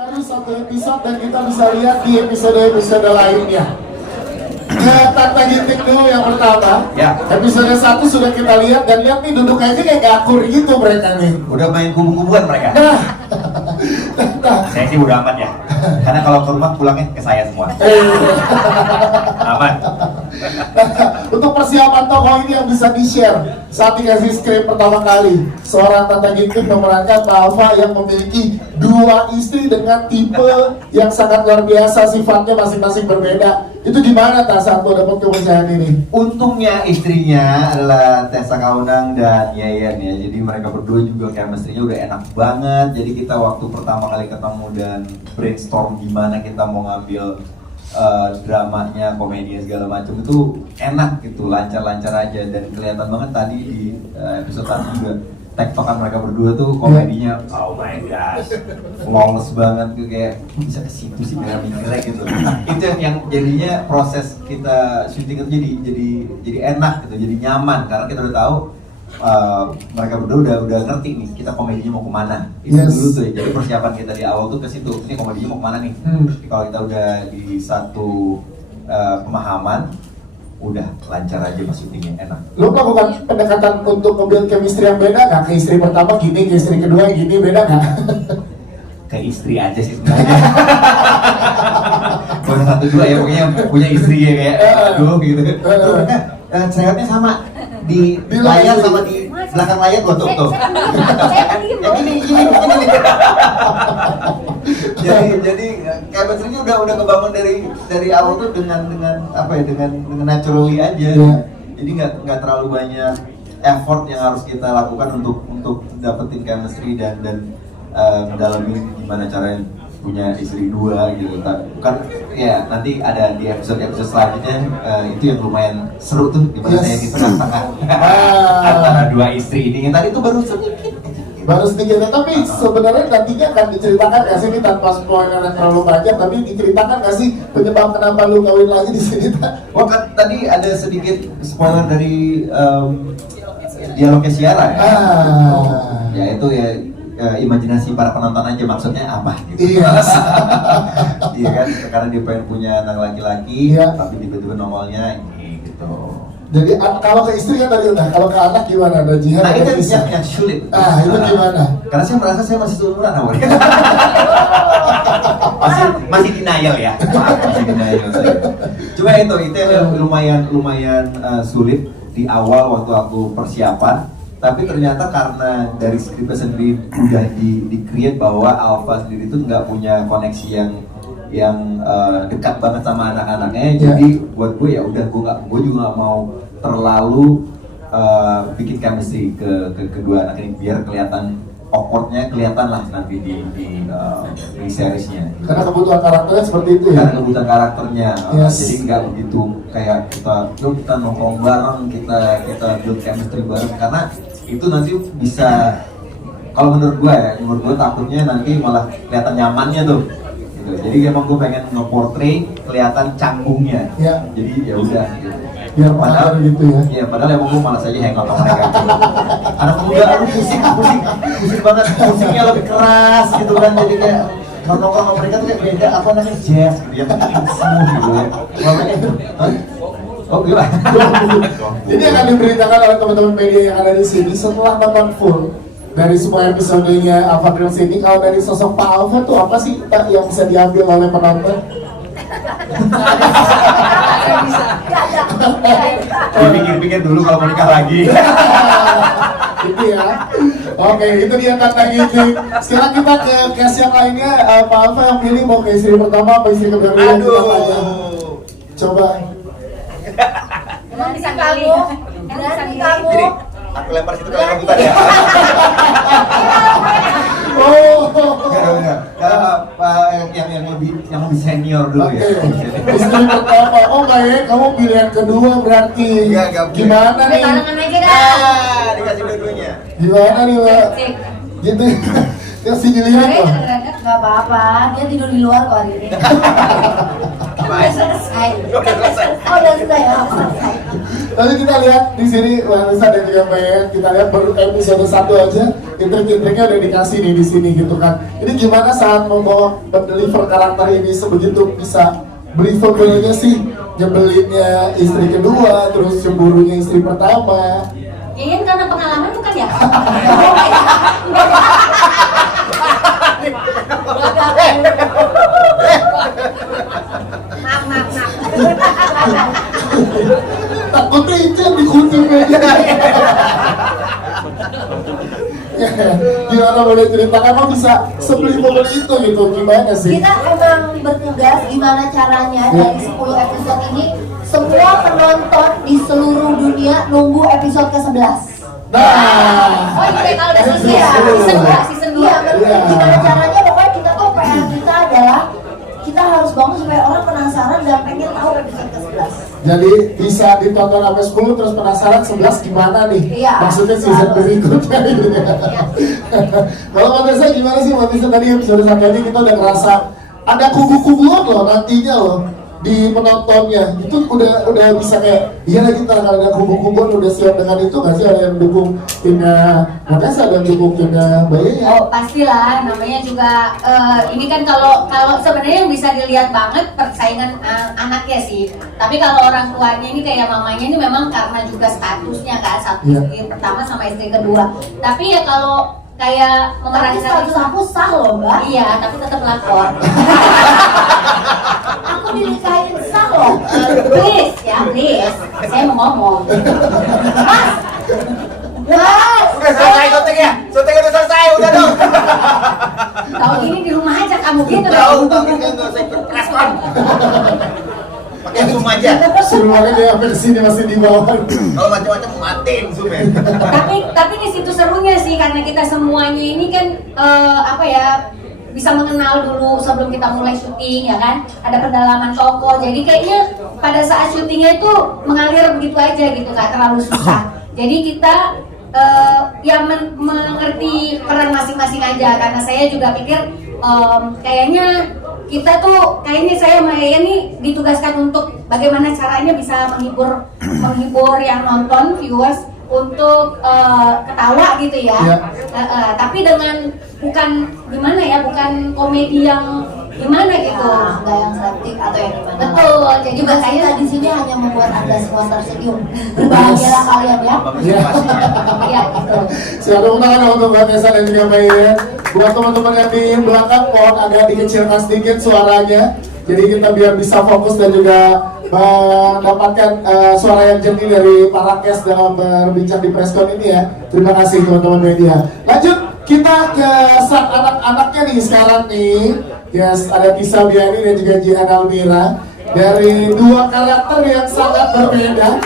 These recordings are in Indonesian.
Baru satu episode dan kita bisa lihat di episode-episode lainnya. Tata Ginting dulu yang pertama. Ya. Episode 1 sudah kita lihat dan lihat nih duduk aja kayak gak akur gitu mereka nih. Udah main kubu-kubuan mereka. Saya sih udah aman ya. Karena kalau ke rumah pulangnya ke saya semua. Aman. Untuk persiapan tokoh ini yang bisa di-share saat dikasih skrip pertama kali, seorang Tata Ginting memerankan Pak Alfa yang memiliki dua istri dengan tipe yang sangat luar biasa, sifatnya masing-masing berbeda. Itu gimana Tak saat lo dapat kepercayaan ini? Untungnya istrinya adalah Tessa Kaunang dan Yeyen ya. Jadi mereka berdua juga chemistry-nya udah enak banget. Jadi kita waktu pertama kali ketemu dan brainstorm gimana kita mau ngambil dramanya, komedinya segala macam itu enak gitu, lancar-lancar aja. Dan kelihatan banget tadi di episode 1 juga tektokan mereka berdua tuh komedinya oh my gosh, flawless banget tuh, kayak bisa ke situ sih kayak mikirnya gitu. Itu yang jadinya proses kita syuting itu jadi enak gitu, jadi nyaman karena kita udah tahu mereka berdua udah ngerti nih kita komedinya mau kemana. Itu dulu tuh ya. Jadi persiapan kita di awal tuh ke situ, ini komedinya mau kemana nih. Kalau kita udah di satu pemahaman, udah lancar aja pas syutingnya, enak. Lo melakukan pendekatan untuk nge-build chemistry yang beda nggak? Ke istri pertama gini, ke istri kedua gini, beda nggak? Ke istri aja sih sebenarnya. Bukan satu dua ya, pokoknya punya istri ya kayak aduh gitu. Tuh mereka sehatnya sama di layar sama di belakang layar tuh. Yang ini. Jadi chemistry-nya udah kebangun dari awal tuh dengan apa ya, dengan naturally aja. Jadi nggak terlalu banyak effort yang harus kita lakukan untuk dapetin chemistry dan mendalami gimana caranya punya istri dua gitu. Bukan ya, nanti ada di episode selanjutnya itu yang lumayan seru tuh gimana saya di tengah-tengah antara dua istri ini. Yang tadi tuh baru sedikit, tapi sebenarnya nantinya akan diceritakan nggak sih, ini tanpa spoiler yang terlalu banyak, tapi diceritakan nggak sih penyebab kenapa lu kawin lagi di sini? Wah kan tadi ada sedikit spoiler dari dialognya Ciara ya. Ya itu ya imajinasi para penonton aja maksudnya apa gitu. Iya kan, karena dia pengen punya anak laki-laki, tapi tiba-tiba nongolnya ini gitu. Jadi kalau ke istri kan tadi udah, kalau ke anak gimana? Ada jihad, nah ada itu bisa. yang sulit. Itu gimana? Karena saya merasa saya masih seumuran sama dia. masih denial ya. Masih denial saya. Cuma itu yang lumayan sulit di awal waktu aku persiapan. Tapi ternyata karena dari skripnya sendiri udah di-create bahwa Alfa sendiri itu nggak punya koneksi yang dekat banget sama anak-anaknya, jadi buat gue ya udah gue juga nggak mau terlalu bikin chemistry ke kedua anak ini biar kelihatan awkwardnya kelihatan lah nanti di seriesnya. Karena kebutuhan karakternya seperti itu ya. Karena kebutuhan karakternya, jadi nggak begitu kayak kita nongkrong bareng, kita build chemistry bareng, karena itu nanti bisa, kalau menurut gue takutnya nanti malah kelihatan nyamannya tuh. Gitu. Jadi emang gue pengen nge-portray kelihatan canggungnya. Jadi ya udah gitu. Biar padahal gitu ya. Iya, padahal emang gue malas aja hangout sama mereka. Anak muda lu pusing banget, musiknya lebih keras gitu kan, jadi kayak nongkrong sama mereka tuh kayak beda, apa namanya jazz gitu ya, smooth gitu ya. Oh gimana? Ini akan diberitakan oleh teman-teman media yang ada di sini setelah nonton full dari semua episodenya Alfa Films ini. Kalau dari sosok Pak Alfa tuh apa sih yang bisa diambil oleh penonton? Pikir-pikir dulu kalau mau nikah lagi. Itu ya. Oke, itu dia Tata Ginting. Sekarang kita ke case yang lainnya. Pak Alfa yang pilih mau ke istri pertama apa istri kedua dulu? Coba. Emang bisa kamu? Jadi aku lempar situ kali rebutan ya. Yang lebih senior dulu ya. Istri pertama. Oh baik, kamu pilihan kedua berarti. Gimana nih? Dikasih dua-duanya. Gimana nih Mbak? Gitu. Kasih dilihat kok. Gak apa-apa, dia tidur di luar kok hari ini. Udah selesai. Oh udah selesai ya. Lalu kita lihat di sini Wanisa dan juga Mbak Yeyen, kita lihat baru episode 1 aja intrik-intriknya udah dikasih nih di sini gitu kan. Ini gimana saat membawa deliver karakter ini sebegitu bisa believable-nya sih, nyebelinnya istri kedua, terus cemburunya istri pertama. Ian karena pengalaman bukan ya? Maaf. Takutnya itu yang dikutip aja. Gimana boleh ceritakan kok bisa sebeli-beli itu gitu, gimana sih? Kita emang bertugas gimana caranya dari 10 episode ini semua penonton di seluruh dunia nunggu episode ke-11. Nah, Oh iya, kalau udah selesai ya, season 2. Iya, gimana caranya pokoknya kita tuh PR kita adalah kita harus bangun supaya orang penasaran dan pengen tahu episode ke-11. jadi bisa ditonton sampai 10 terus penasaran 11 gimana nih? Iya. Maksudnya season berikutnya gitu ya. Kalau Mbak Tessa gimana sih Mbak Tessa, tadi episode 1 ini kita udah ngerasa ada kubu-kubuan loh nantinya loh di penontonnya. Itu udah bisa kayak iya lagi ntar kalau ada kubu-kubuan udah siap dengan itu nggak sih? Ada yang dukung timnya Mbak Tessa, ada yang dukung timnya Mbak Yaya? Oh pastilah, namanya juga ini kan kalau sebenarnya yang bisa dilihat banget persaingan anaknya sih. Tapi kalau orang tuanya ini kayak mamanya ini memang karena juga statusnya kan satu Iya. istri pertama sama istri kedua. Tapi ya kalau kayak Tapi memerankan status aku sah loh mbak. iya, tapi tetap lapor. Aku dinikahin sah loh. Please ya, please. Saya mau ngomong. Mas, Udah selesai syutingnya, syuting udah selesai, udah dong. Tahu gini di rumah aja kamu gitu Tahu dong. tapi kan nggak usah ikut respon. Pakai zoom aja. Semuanya dia sampai sini masih di bawah. Kalau macam-macam matiin zoom ya. tapi di situ serunya sih karena kita semuanya ini kan apa ya bisa mengenal dulu sebelum kita mulai syuting ya kan, ada pendalaman tokoh, jadi kayaknya pada saat syutingnya itu mengalir begitu aja gitu, nggak terlalu susah. Jadi kita ya mengerti peran masing-masing aja, karena saya juga pikir kayaknya kita tuh kayaknya saya sama Yaya nih ditugaskan untuk bagaimana caranya bisa menghibur yang nonton viewers untuk ketawa gitu ya. Iya. Tapi dengan bukan gimana ya, bukan komedi yang gimana gitu. nggak yang slapstick atau yang gimana? Betul. Jadi Juga makanya kita di sini hanya membuat anda semua tersenyum. Berbahagialah kalian ya. Bagus Iya. motivasinya. ya gitu. Silakan tepuk tangan untuk Mbak Tessa dan juga Mbak Yaya. Buat teman-teman yang di belakang mohon agak dikecilkan sedikit suaranya. Jadi kita biar bisa fokus dan juga mendapatkan suara yang jernih dari para guest dalam berbincang di preskon ini ya. Terima kasih teman-teman media. Lanjut kita ke saat anak-anaknya nih sekarang nih. Yes, ada Tisa Biani dan juga Jihan Almira dari dua karakter yang sangat berbeda.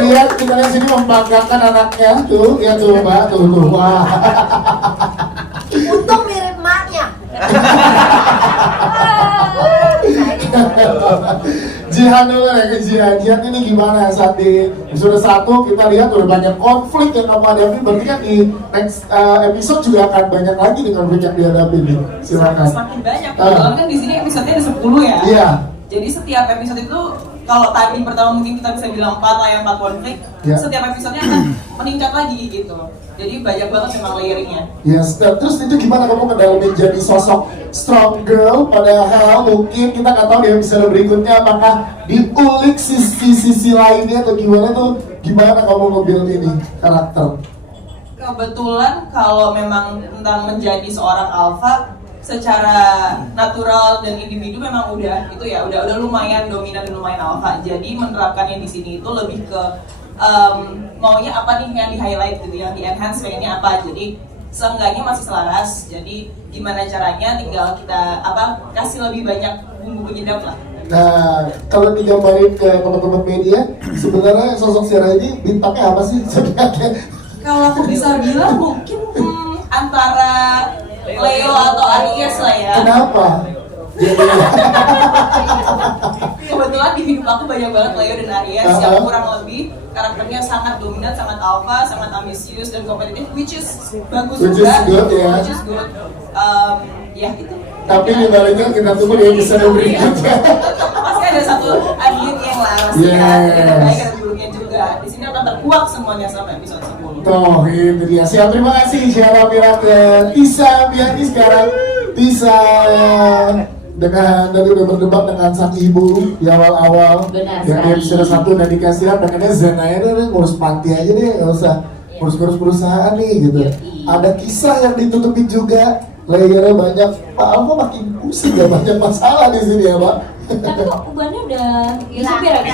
Lihat kita lihat sini membanggakan anaknya tuh, ya tuh Mbak, tuh. Wah. Untung mirip maknya. Jihan dulu ya ke Jihan. Jihan ini gimana saat di episode 1 kita lihat udah banyak konflik yang kamu hadapi. Berarti kan di next episode juga akan banyak lagi dengan konflik yang dihadapi nih. Silakan. Semakin banyak. Kebetulan kan di sini episode-nya ada 10 ya. Iya. Jadi setiap episode itu kalau timing pertama mungkin kita bisa bilang 4 lah ya, 4 konflik. Ya. Setiap episodenya akan meningkat lagi gitu. Jadi banyak banget memang layering-nya. Yes, dan terus itu gimana kamu kedalamin jadi sosok strong girl padahal mungkin kita nggak tahu di episode berikutnya apakah diulik sisi lainnya atau gimana tuh, gimana kamu nge-build ini karakter? Kebetulan kalau memang tentang menjadi seorang alpha secara natural dan individu memang udah itu ya udah lumayan dominan dan lumayan alpha. Jadi menerapkannya di sini itu lebih ke maunya apa nih yang di highlight gitu, yang di enhance pengennya apa. Jadi seenggaknya masih selaras. Jadi gimana caranya tinggal kita kasih lebih banyak bumbu penyedap lah. Nah, kalau digambarin ke teman-teman media, sebenarnya sosok Sarah ini bintangnya apa sih sebenarnya? Kalau aku bisa bilang mungkin antara Leo atau Aries lah ya. Kenapa? Kebetulan di hidup aku banyak banget Leo dan Aries yang kurang lebih karakternya sangat dominan, sangat alpha, sangat ambisius dan kompetitif, which is bagus Which is juga, good, ya. which is good. Ya gitu. Tapi dibaliknya kita tunggu di episode berikutnya. Pasti ada satu atlet yang lah pasti Yes. kan, ada baik ada buruknya juga. Di sini akan terkuak semuanya sampai episode 10. Toh, itu dia. Siap, terima kasih Syara Mirat dan Tisa Biani sekarang. Tisa dengan tadi udah berdebat dengan sang ibu di awal-awal. Benar yang di sekali. episode 1 udah dikasih lihat pengennya Zen aja deh, ngurus panti aja deh, nggak usah ngurus-ngurus perusahaan nih gitu. Yoi. Ada kisah yang ditutupin juga, layernya banyak. Pak Alfa makin pusing, gak banyak masalah di sini ya Pak. Tapi kok ubannya udah supir ya?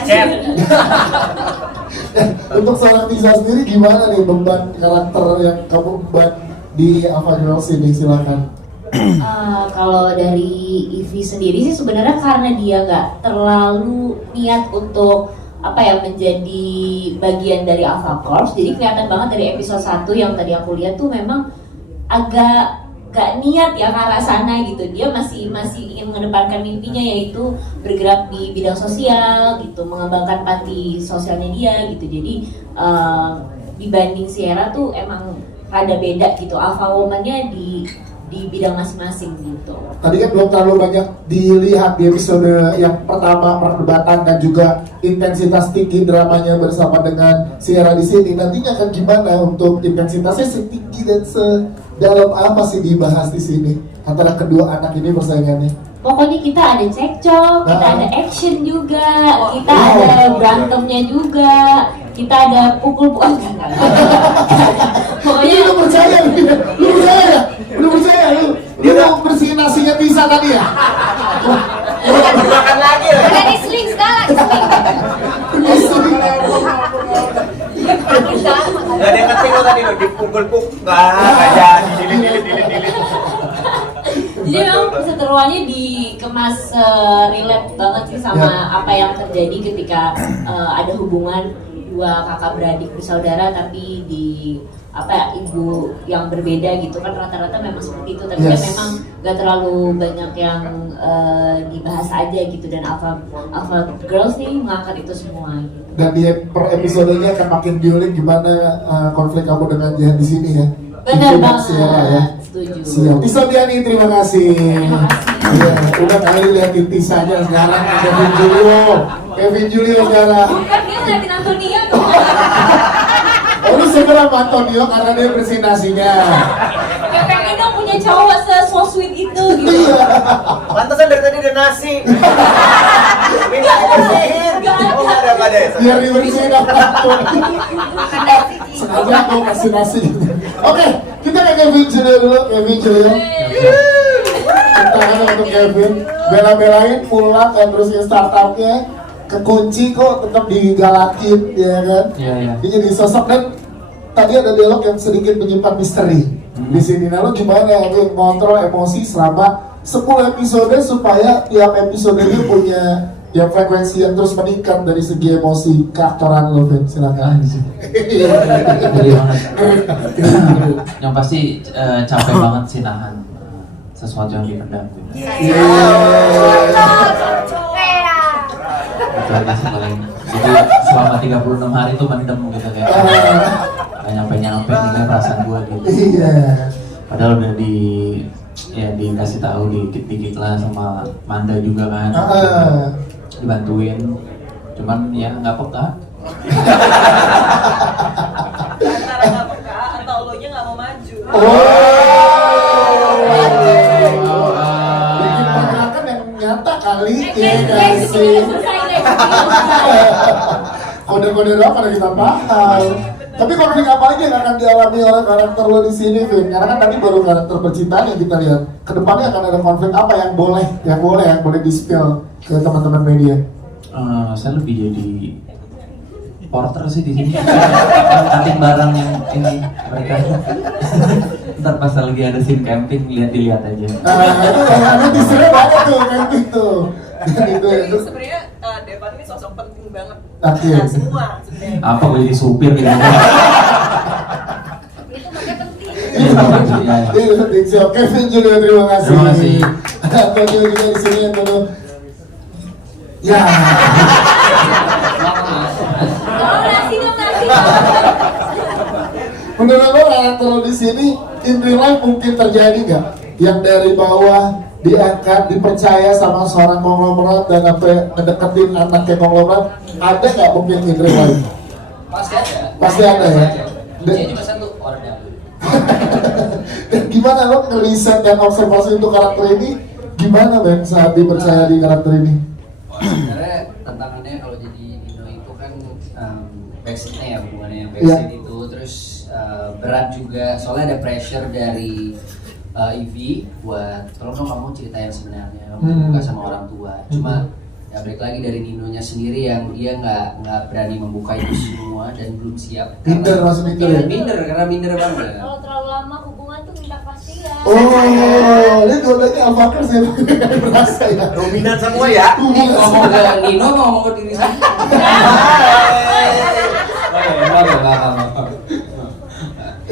Untuk seorang Tisa sendiri gimana nih beban karakter yang kamu beban di Alpha Girls ini, silakan. Kalau dari Ivy sendiri sih sebenarnya karena dia nggak terlalu niat untuk apa ya menjadi bagian dari Alpha Corps, jadi kelihatan banget dari episode 1 yang tadi aku lihat tuh memang agak gak niat ya ke arah sana gitu. Dia masih ingin mengedepankan mimpinya, yaitu bergerak di bidang sosial gitu, mengembangkan panti sosialnya dia gitu. Jadi dibanding Sierra tuh emang rada beda gitu, alpha woman-nya di bidang masing-masing gitu. Tadi kan belum terlalu banyak dilihat di episode yang pertama perdebatan dan juga intensitas tinggi dramanya bersama dengan Sierra di sini. Nantinya akan gimana untuk intensitasnya setinggi dan sedalam apa sih dibahas di sini antara kedua anak ini persaingannya? Pokoknya kita ada cekcok, kita ada action juga, kita ada berantemnya juga, kita ada pukul-pukul. Pokoknya Lu percaya lu bersihin nasinya Tisa tadi ya? Makan lagi ya. Udah di sling segala, Gak ada yang ngetik lo tadi lo dipukul-pukul. Gak jadi dilit. Jadi memang keseteruannya dikemas relate banget sih sama apa yang terjadi ketika ada hubungan dua kakak beradik bersaudara tapi di apa ya, ibu yang berbeda gitu kan, rata-rata memang seperti itu, tapi kan memang gak terlalu banyak yang dibahas aja gitu, dan Alpha Girls nih mengangkat itu semua gitu. Dan di per episodenya akan makin diulik gimana konflik kamu dengan Jihan di sini ya. Benar Itu banget, Sierra ya. setuju. Siap. Tisa Biani, terima kasih. Iya, udah kali liatin Tisanya sekarang. Kevin Julio sekarang. Bukan, dia ngeliatin Antonia tuh. Oh, lu segera sama Antonio karena dia bersihin nasinya. Kayak pengen dong punya cowok so sweet itu gitu. Iya. Pantesan dari tadi ada nasi. Minta dibersihin. Oh nggak ada ya. Biar dibersihin sama Antonio. Sengaja aku kasih nasi. Oke, kita ke Kevin Julio dulu. Kevin Julio. Tangan untuk Kevin. Bela-belain pulang dan terusnya startupnya. Kekunci kok tetap digalakin ya kan? Iya. Dia jadi sosok, dan tadi ada dialog yang sedikit menyimpan misteri di sini. Nah, lo gimana lu ngontrol emosi selama 10 episode supaya tiap episode ini punya ya frekuensi yang terus meningkat dari segi emosi keaktoran lo, Ben? Silakan. Dari mana? Yang pasti capek banget sih nahan sesuatu yang dipendam. Itu aja sih paling. Jadi selama 36 hari itu mendem gitu kayak. Gak nyampe nih perasaan gua gitu. Iya. Padahal udah dikasih tahu dikit-dikit lah sama Manda juga kan. Dibantuin. Cuman ya nggak peka. Antara nggak peka atau lo nya nggak mau maju. Bikin pergerakan yang nyata kali ya Guys, guys. selesai guys. Kode-kode doang pada kita paham. Tapi konflik apa aja yang akan dialami oleh karakter lo di sini, Vin? Karena kan tadi baru karakter percintaan yang kita lihat. Kedepannya akan ada konflik apa yang boleh di-spill ke teman-teman media? Saya lebih jadi porter sih di sini. Cutting barang yang ini mereka. Ntar pas lagi ada scene camping dilihat aja. Itu ada teasernya banyak tuh, camping tuh. Jadi sebenarnya Devan ini sosok penting banget. Oke. Nah, semua sebenarnya. Apa gue jadi supir gitu? Itu makanya penting. Iya, penting. Siap. Kevin juga terima kasih. Terima kasih. Antonio juga di sini, Antonio. Ya. Tolong nasi dong, nasi. Menurut lo karakter lo di sini in real life mungkin terjadi nggak? Yang dari bawah diangkat, dipercaya sama seorang konglomerat dan sampai ngedeketin anaknya konglomerat, ada nggak mungkin in real life? Pasti ada. Pasti ada ya. Kuncinya cuma satu, order. Dan gimana lo ngeriset dan observasi untuk karakter ini? Gimana Ben saat dipercaya di karakter ini? Sebenarnya tantangannya kalau jadi Nino itu kan backseatnya ya, hubungannya yang backseat itu terus berat juga soalnya ada pressure dari Ivy buat tolong dong kamu cerita yang sebenarnya, kamu buka sama orang tua. Cuma ya balik lagi dari Ninonya sendiri yang dia nggak berani membuka itu semua dan belum siap. Minder, masih minder ya? Karena minder banget. Kalau terlalu lama hubungan tuh minta pastian. Oh, ini dua-duanya alpaka saya berasa ya. Dominan semua ya. Ini ngomong ke Nino mau ngomong ke diri sendiri.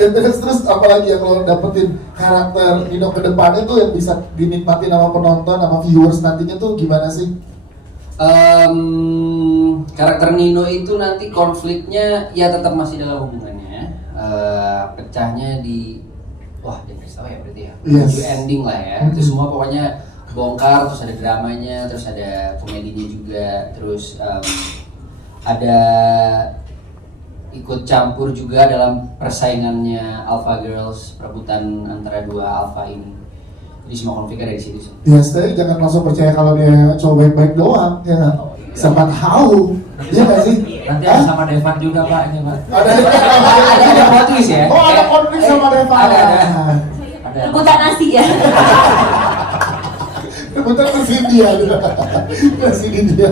Terus apalagi yang lo dapetin karakter Nino ke depannya tuh yang bisa dinikmati sama penonton, sama viewers nantinya tuh gimana sih? Karakter Nino itu nanti konfliknya ya tetap masih dalam hubungannya, pecahnya di dia kasih tau ya berarti ya, Yes. Happy ending lah ya. Itu semua pokoknya bongkar, terus ada dramanya, terus ada komedinya juga, terus ada ikut campur juga dalam persaingannya Alpha Girls, perebutan antara dua alpha ini. Jadi semua konfliknya dari situ sih. Ya, stay jangan langsung percaya kalau dia cowok baik-baik doang, ya nggak? Siapa tahu, iya nggak sih? Nanti ada sama Devan juga Pak ini Pak. Ada plot twist ya? Oh, ada konflik sama Deva. Ada. Rebutan nasi ya. Rebutan ke sini dia, ke sini dia.